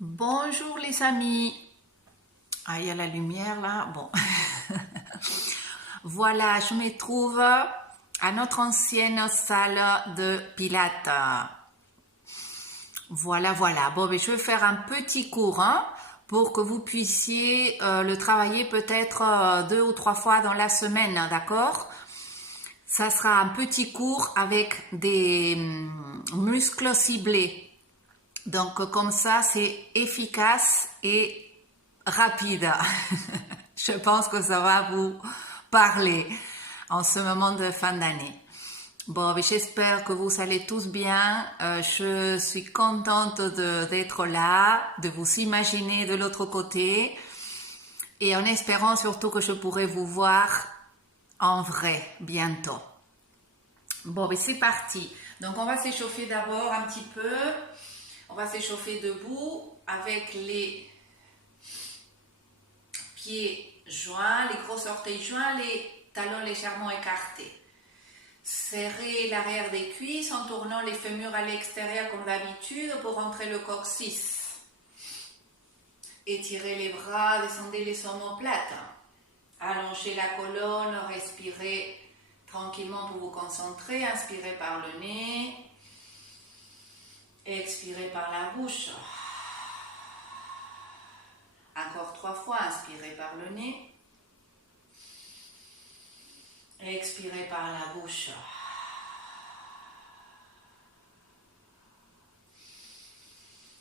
Bonjour les amis. Ah, il y a la lumière là. Bon. Voilà, je me trouve à notre ancienne salle de pilates. Voilà. Bon, mais je vais faire un petit cours pour que vous puissiez le travailler peut-être 2 ou 3 fois dans la semaine, d'accord? Ça sera un petit cours avec des muscles ciblés. Donc comme ça, c'est efficace et rapide. Je pense que ça va vous parler en ce moment de fin d'année. Bon, j'espère que vous allez tous bien. Je suis contente d'être là, de vous imaginer de l'autre côté et en espérant surtout que je pourrai vous voir en vrai bientôt. Bon, c'est parti. Donc on va s'échauffer d'abord un petit peu. On va s'échauffer debout avec les pieds joints, les gros orteils joints, les talons légèrement écartés. Serrez l'arrière des cuisses en tournant les fémurs à l'extérieur comme d'habitude pour rentrer le coccyx. Étirez les bras, descendez les omoplates. Allongez la colonne, respirez tranquillement pour vous concentrer. Inspirez par le nez. Expirez par la bouche. Encore 3 fois, inspirez par le nez. Expirez par la bouche.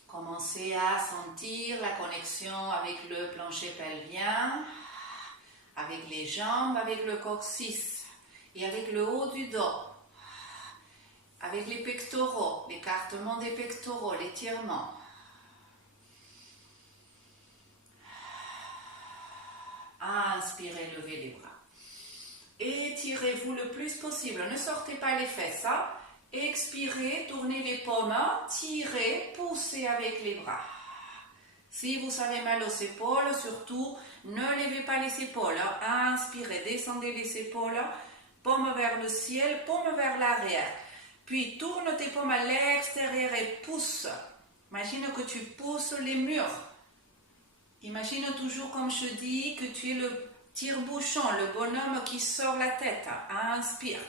Commencez à sentir la connexion avec le plancher pelvien, avec les jambes, avec le coccyx et avec le haut du dos. Avec les pectoraux, l'écartement des pectoraux, l'étirement. Inspirez, levez les bras. Étirez-vous le plus possible. Ne sortez pas les fesses. Expirez, tournez les paumes, tirez, poussez avec les bras. Si vous avez mal aux épaules, surtout, ne levez pas les épaules. Inspirez, descendez les épaules, paume vers le ciel, paume vers l'arrière. Puis tourne tes paumes à l'extérieur et pousse. Imagine que tu pousses les murs. Imagine toujours, comme je dis, que tu es le tire-bouchon, le bonhomme qui sort la tête. Inspire.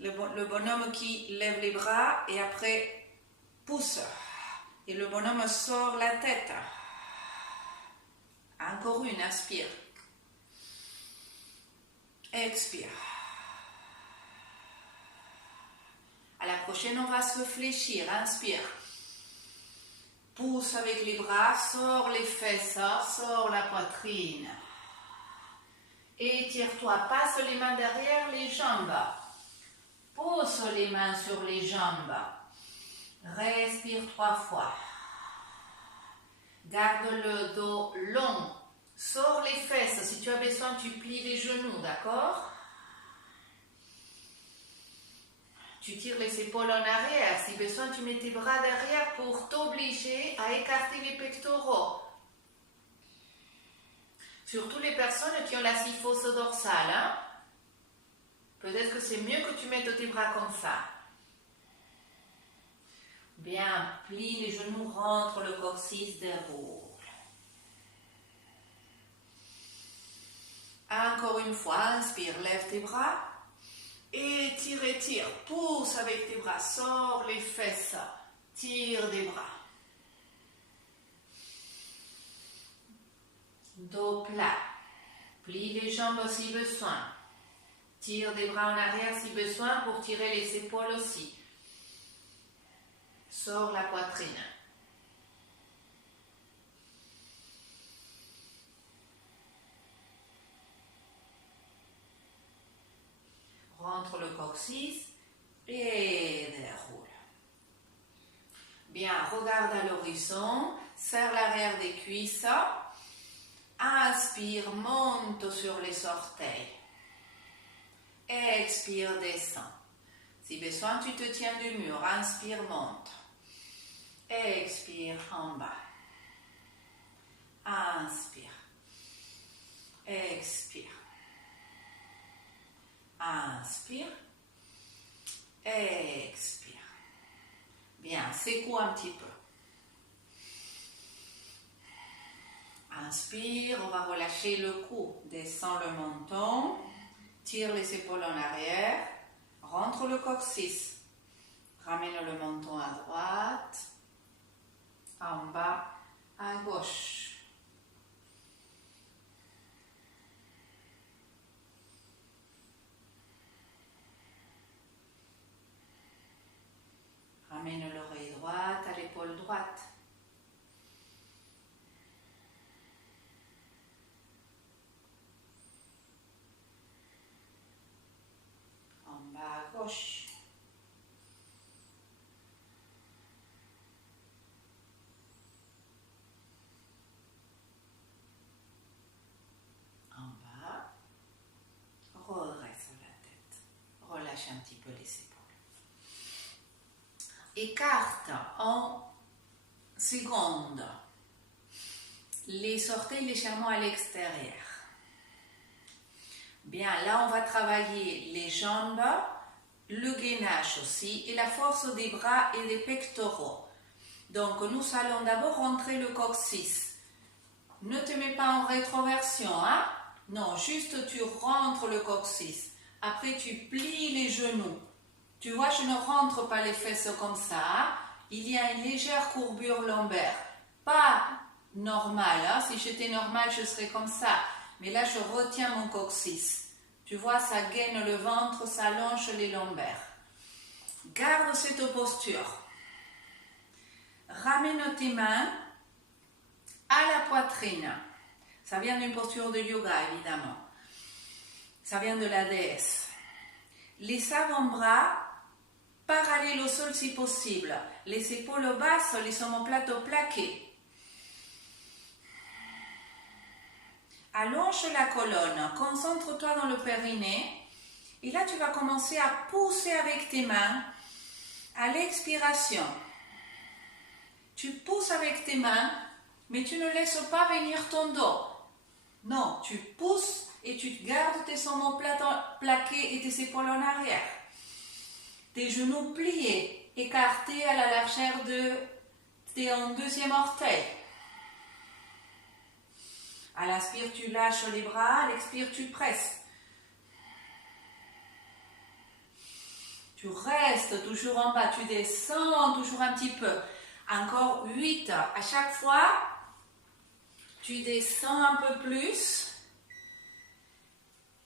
Le bonhomme qui lève les bras et après pousse. Et le bonhomme sort la tête. Encore une, inspire. Expire. À la prochaine, on va se fléchir. Inspire. Pousse avec les bras, sors les fesses, sors la poitrine. Étire-toi, passe les mains derrière les jambes. Pose les mains sur les jambes. Respire 3 fois. Garde le dos long. Sors les fesses. Si tu as besoin, tu plies les genoux, d'accord? Tu tires les épaules en arrière. Si besoin, tu mets tes bras derrière pour t'obliger à écarter les pectoraux. Surtout les personnes qui ont la syphose dorsale. Peut-être que c'est mieux que tu mettes tes bras comme ça. Bien, plie les genoux, rentre le coccyx, déroule. Encore une fois, inspire, lève tes bras. Étire, pousse avec tes bras, sors les fesses, tire des bras. Dos plat, plie les jambes si besoin. Tire des bras en arrière si besoin pour tirer les épaules aussi. Sors la poitrine. Rentre le coccyx et déroule. Bien, regarde à l'horizon, serre l'arrière des cuisses. Inspire, monte sur les orteils. Expire, descend. Si besoin, tu te tiens du mur. Inspire, monte. Expire, en bas. Inspire. Expire. Inspire. Expire. Bien, secoue un petit peu. Inspire, on va relâcher le cou. Descends le menton. Tire les épaules en arrière. Rentre le coccyx. Ramène le menton à droite. En bas à gauche. Ramène l'oreille droite à l'épaule droite. En bas à gauche. En bas. Redresse la tête. Relâche un petit peu les épaules. Écarte en secondes les orteils légèrement à l'extérieur. Bien, là on va travailler les jambes, le gainage aussi et la force des bras et des pectoraux. Donc nous allons d'abord rentrer le coccyx. Ne te mets pas en rétroversion, hein? Non, juste tu rentres le coccyx. Après tu plies les genoux. Tu vois, je ne rentre pas les fesses comme ça. Hein? Il y a une légère courbure lombaire. Pas normale. Hein? Si j'étais normale, je serais comme ça. Mais là, je retiens mon coccyx. Tu vois, ça gaine le ventre, ça allonge les lombaires. Garde cette posture. Ramène tes mains à la poitrine. Ça vient d'une posture de yoga, évidemment. Ça vient de la déesse. Les avant-bras parallèles au sol si possible. Les épaules basses, les omoplates plaquées. Allonge la colonne, concentre-toi dans le périnée. Et là, tu vas commencer à pousser avec tes mains à l'expiration. Tu pousses avec tes mains, mais tu ne laisses pas venir ton dos. Non, tu pousses et tu gardes tes omoplates plaquées et tes épaules en arrière. Tes genoux pliés, écartés à la largeur de tes deuxième orteil. À l'inspire, tu lâches les bras, à l'expire, tu presses. Tu restes toujours en bas, tu descends toujours un petit peu. Encore 8. À chaque fois, tu descends un peu plus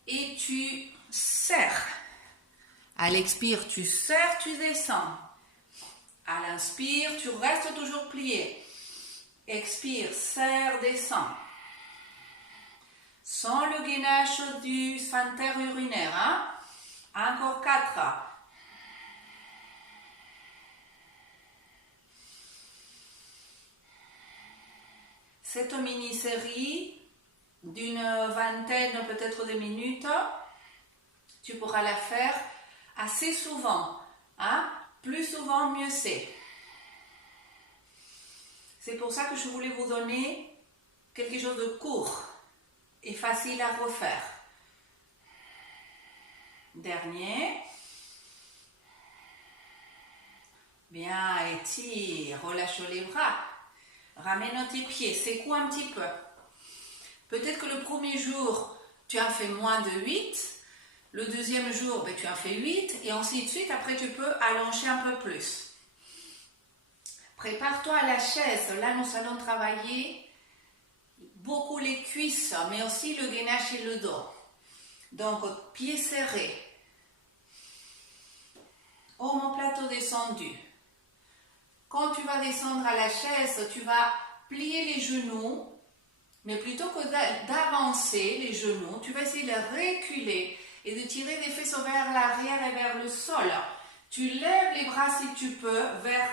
et tu serres. À l'expire, tu serres, tu descends. À l'inspire, tu restes toujours plié. Expire, serre, descends. Sans le gainage du sphincter urinaire. Hein? Encore 4. Cette mini-série d'une vingtaine peut-être de minutes, tu pourras la faire assez souvent. Hein? Plus souvent, mieux c'est. C'est pour ça que je voulais vous donner quelque chose de court et facile à refaire. Dernier. Bien, étire, relâche les bras. Ramène tes pieds, secoue un petit peu. Peut-être que le premier jour, tu as fait moins de 8. Le deuxième jour, tu as fait 8. Et ainsi de suite, après tu peux allonger un peu plus. Prépare-toi à la chaise. Là, nous allons travailler beaucoup les cuisses, mais aussi le gainage et le dos. Donc, pieds serrés. Omoplate descendu. Quand tu vas descendre à la chaise, tu vas plier les genoux, mais plutôt que d'avancer les genoux, tu vas essayer de reculer et de tirer les fesses vers l'arrière et vers le sol. Tu lèves les bras si tu peux vers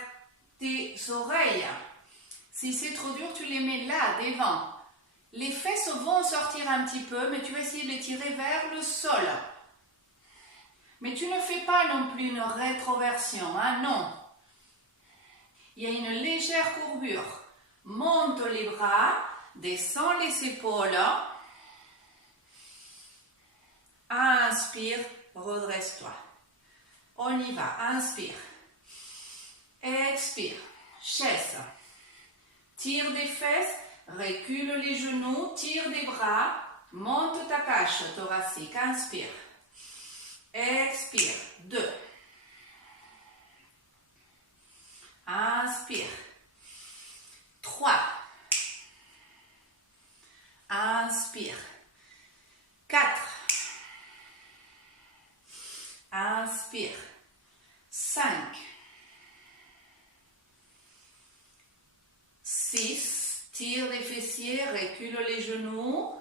tes oreilles. Si c'est trop dur, tu les mets là, devant. Les fesses vont sortir un petit peu, mais tu vas essayer de les tirer vers le sol. Mais tu ne fais pas non plus une rétroversion, hein, non. Il y a une légère courbure. Monte les bras, descends les épaules. Inspire, redresse-toi. On y va, inspire. Expire, chaise. Tire des fesses, Recule les genoux, tire des bras, monte ta cage thoracique. Inspire. Expire. 2. Inspire. 3. Inspire. 4. Inspire. 5. 6. Tire les fessiers, recule les genoux.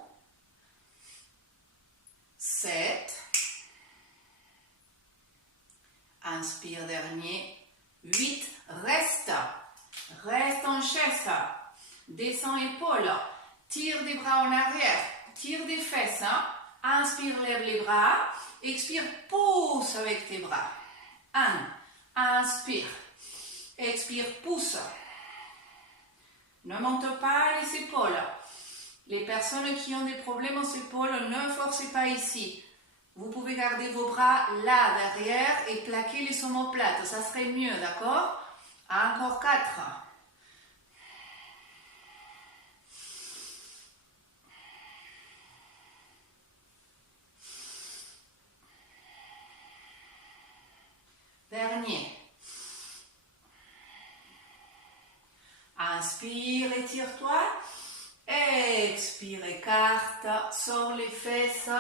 7. Inspire dernier. 8. Reste. Reste en chaise. Descends épaules. Tire des bras en arrière. Tire des fesses. Inspire, lève les bras. Expire, pousse avec tes bras. 1. Inspire. Expire, pousse. Ne monte pas les épaules. Les personnes qui ont des problèmes aux épaules, ne forcez pas ici. Vous pouvez garder vos bras là derrière et plaquer les omoplates. Ça serait mieux, d'accord? Encore 4. Dernier. Inspire, étire-toi. Expire, écarte, sors les fesses.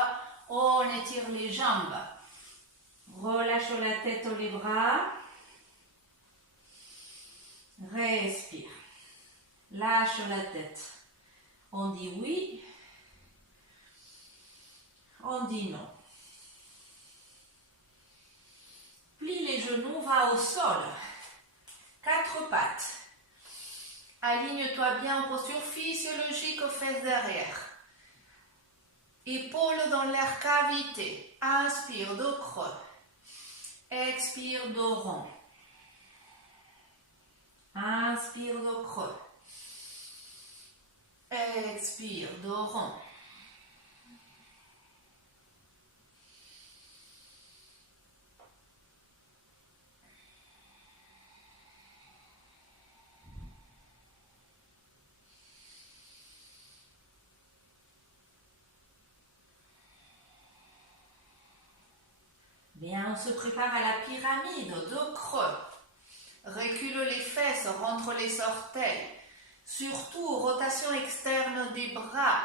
On étire les jambes. Relâche la tête ou les bras. Respire. Lâche la tête. On dit oui. On dit non. Plie les genoux, va au sol. 4 pattes. Aligne-toi bien en posture physiologique aux fesses derrière. Épaules dans l'air cavité. Inspire, dos creux. Expire, dos rond. Inspire, dos creux. Expire, dos rond. Bien, on se prépare à la pyramide, dos creux. Recule les fesses, rentre les orteils. Surtout, rotation externe des bras.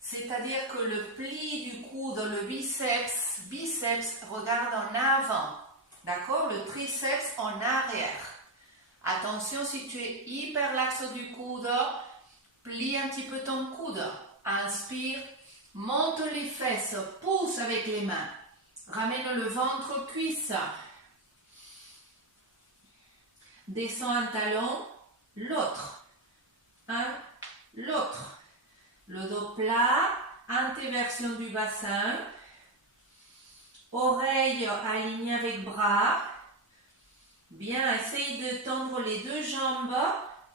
C'est-à-dire que le pli du coude, le biceps regarde en avant. D'accord? Le triceps en arrière. Attention, si tu es hyperlaxe du coude, plie un petit peu ton coude. Inspire, monte les fesses, pousse avec les mains. Ramène le ventre cuisse. Descends un talon, l'autre. Un, l'autre. Le dos plat, antéversion du bassin. Oreilles alignées avec bras. Bien, essaye de tendre les deux jambes.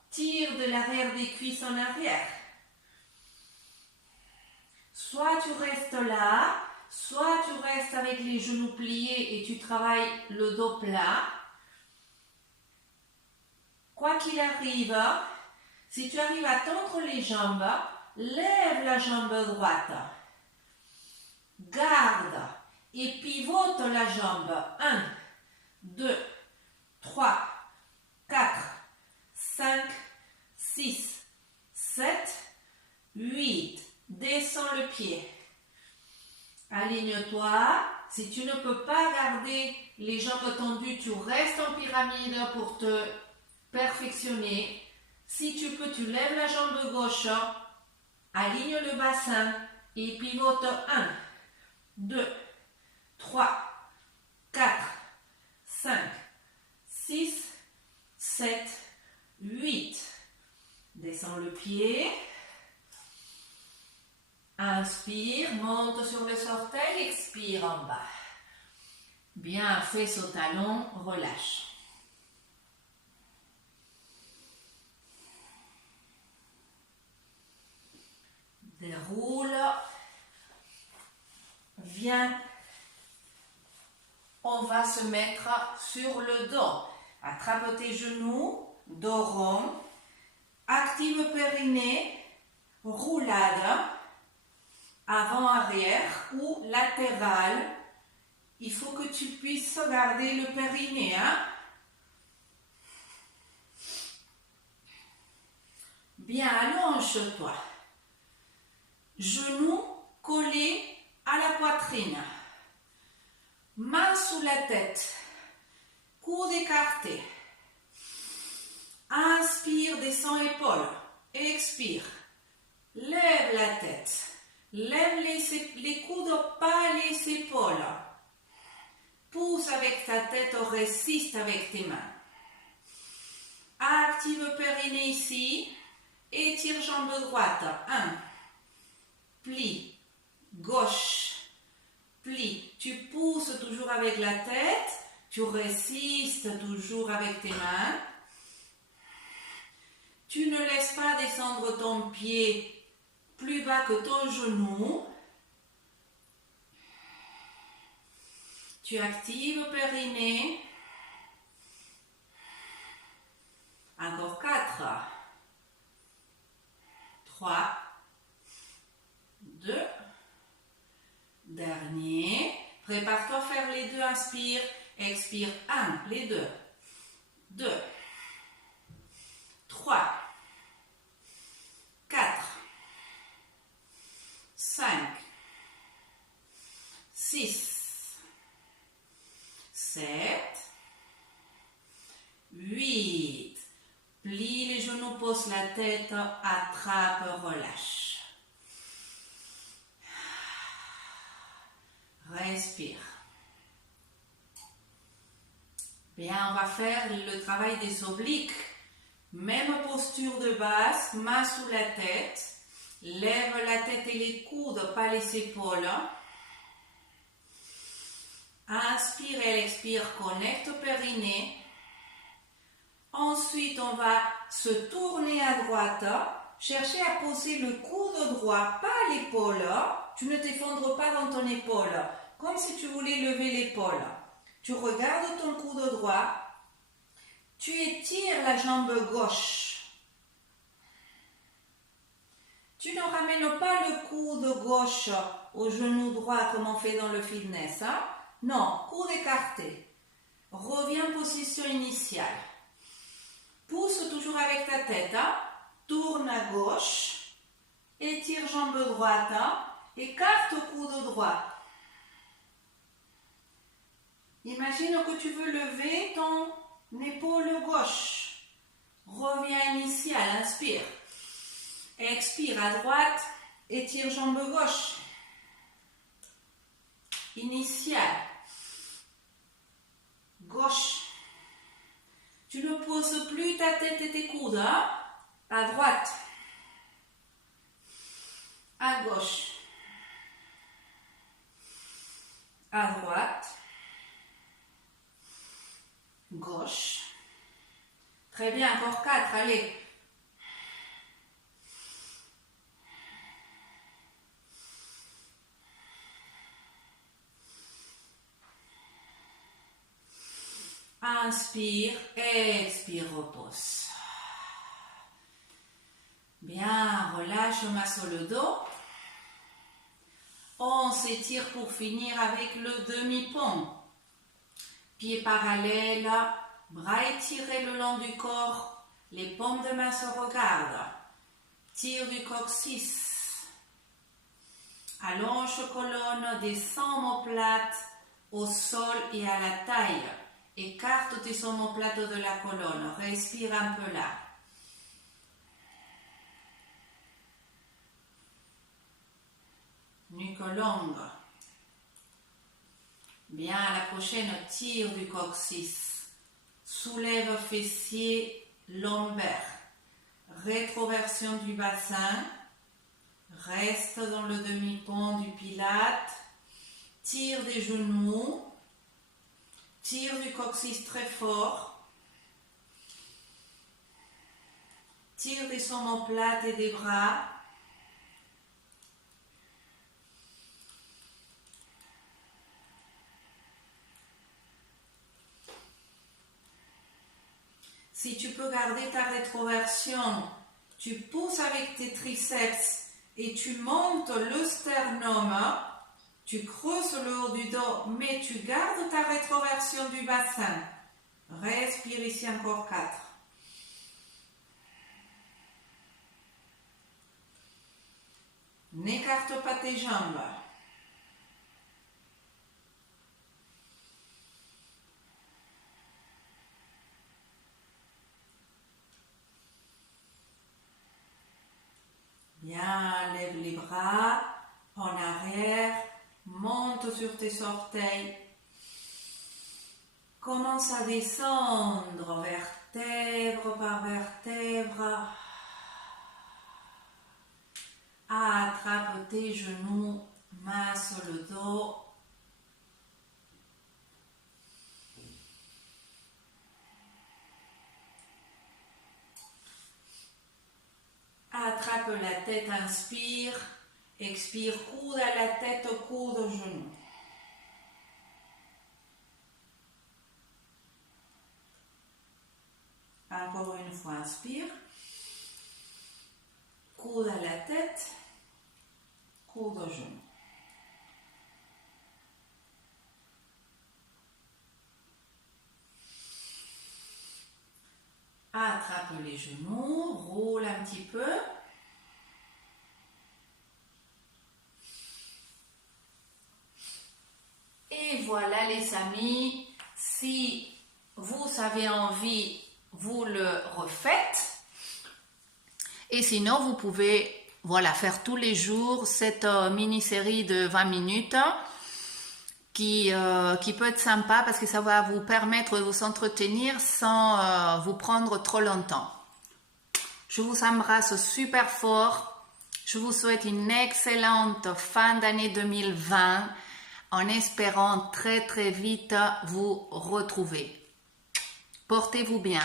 Tire de l'arrière des cuisses en arrière. Soit tu restes là, soit tu restes avec les genoux pliés et tu travailles le dos plat. Quoi qu'il arrive, si tu arrives à tendre les jambes, lève la jambe droite. Garde et pivote la jambe. 1, 2, 3, 4, 5, 6, 7, 8. Descends le pied. Aligne-toi. Si tu ne peux pas garder les jambes tendues, tu restes en pyramide pour te perfectionner. Si tu peux, tu lèves la jambe gauche, aligne le bassin et pivote 1, 2, 3, 4, 5, 6, 7, 8. Descends le pied. Inspire, monte sur les orteils, expire en bas. Bien, fesse au talon, relâche. Déroule. Viens. On va se mettre sur le dos. Attrape tes genoux, dos rond. Active périnée. roulade, avant-arrière ou latérale. Il faut que tu puisses garder le périnée. Hein? Bien, allonge-toi. Genoux collés à la poitrine. Main sous la tête. Coude écarté. Inspire, descends épaules. Expire. Lève la tête. Lève les coudes, pas les épaules. Pousse avec ta tête ou résiste avec tes mains. Active le périnée ici. Étire jambe droite. 1. Plie. Gauche. Plie. Tu pousses toujours avec la tête. Tu résistes toujours avec tes mains. Tu ne laisses pas descendre ton pied plus bas que ton genou. Tu actives le périnée. Encore 4. 3. 2. Dernier. Prépare-toi à faire les deux. Inspire. Expire. 1. Les deux. 2. 3. 4. 5. 6. 7. 8. Plie les genoux, pose la tête, attrape, relâche. Respire. Bien, on va faire le travail des obliques. Même posture de base, main sous la tête. Lève la tête et les coudes, pas les épaules. Inspire et expire, connecte au périnée. Ensuite, on va se tourner à droite. Chercher à poser le coude droit, pas l'épaule. Tu ne t'effondres pas dans ton épaule, comme si tu voulais lever l'épaule. Tu regardes ton coude droit. Tu étires la jambe gauche. Tu ne ramènes pas le coude gauche au genou droit comme on fait dans le fitness. Hein? Non, coude écarté. Reviens en position initiale. Pousse toujours avec ta tête. Hein? Tourne à gauche. Étire jambe droite. Hein? Écarte coude droit. Imagine que tu veux lever ton épaule gauche. Reviens initial, inspire. Expire à droite, étire jambe gauche. Initial. Gauche. Tu ne poses plus ta tête et tes coudes. Hein? À droite. À gauche. À droite. Gauche. Très bien, encore 4, allez. Inspire, expire, repose. Bien, relâche main sur le dos. On s'étire pour finir avec le demi-pont. Pieds parallèles, bras étirés le long du corps, les paumes de main se regardent. Tire du coccyx. Allonge colonne, descends omoplate au sol et à la taille. Écarte tes omoplates de la colonne. Respire un peu là. Nuque longue. Bien, à la prochaine, tire du coccyx. Soulève fessier lombaire. Rétroversion du bassin. Reste dans le demi-pont du pilate. Tire des genoux. Tire du coccyx très fort. Tire des omoplates et des bras. Si tu peux garder ta rétroversion, tu pousses avec tes triceps et tu montes le sternum, tu creuses le haut du dos, mais tu gardes ta rétroversion du bassin. Respire ici encore 4. N'écarte pas tes jambes. Bien, lève les bras en arrière, monte sur tes orteils. Commence à descendre vertèbre par vertèbre. Attrape tes genoux, masse le dos. Attrape la tête, inspire. Expire, coude à la tête, coude au genou. Encore une fois, inspire. Coude à la tête, coude au genou. Attrape les genoux, roule un petit peu. Et voilà les amis, si vous avez envie, vous le refaites. Et sinon, vous pouvez faire tous les jours cette mini-série de 20 minutes qui peut être sympa parce que ça va vous permettre de vous entretenir sans vous prendre trop longtemps. Je vous embrasse super fort. Je vous souhaite une excellente fin d'année 2020 en espérant très très vite vous retrouver. Portez-vous bien.